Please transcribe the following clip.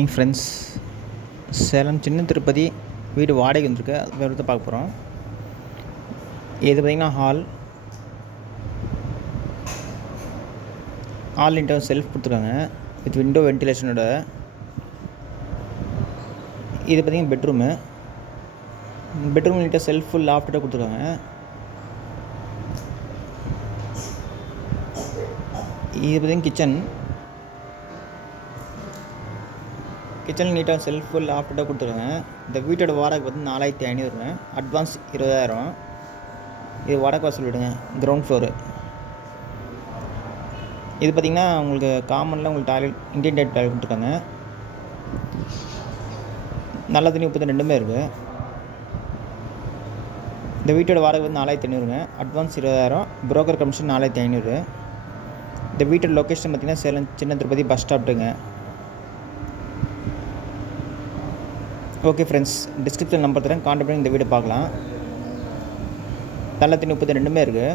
எங்கள் ஃப்ரெண்ட்ஸ் சேலம் சின்ன திருப்பதி வீடு வாடகை வந்திருக்கு. அது விவரத்தை பார்க்க போகிறோம். இது பார்த்திங்கன்னா ஹால் இன்டர் செல்ஃப் கொடுத்துருக்காங்க வித் விண்டோ வென்டிலேஷனோட. இது பார்த்திங்கன்னா பெட்ரூம் நீட்டாக செல்ஃப் லாஃப்டாக கொடுத்துருக்காங்க. இது பார்த்திங்கன்னா கிச்சன் நீட்டாக செல்ஃப் லாஃப்டாக கொடுத்துருக்காங்க. இந்த வீட்டோட வாடகை வந்து 4500, அட்வான்ஸ் 20000. இது வாடகை வாசல் விடுங்க, கிரவுண்ட் ஃப்ளோரு. இது பார்த்திங்கன்னா உங்களுக்கு காமனில் உங்களுக்கு டாய்லெட், இண்டியன் டாய்லெட் கொடுத்துருக்காங்க. நல்ல தண்ணி உப்பு தண்ணி ரெண்டுமே இருக்குது. இந்த வீட்டோட வாடகை வந்து 4500, அட்வான்ஸ் 20000, புரோக்கர் கமிஷன் 4500. இந்த வீட்டோட லொக்கேஷன் பார்த்திங்கன்னா சேலம் சின்ன திருப்பதி பஸ் ஸ்டாப்டுங்க. ஓகே ஃப்ரெண்ட்ஸ், டிஸ்கிரிப்ஷன் நம்பர் தரேன், கான்டாக்ட் பண்ணி இந்த வீடு பார்க்கலாம். நல்ல தண்ணி உப்பு தண்ணி ரெண்டுமே இருக்குது.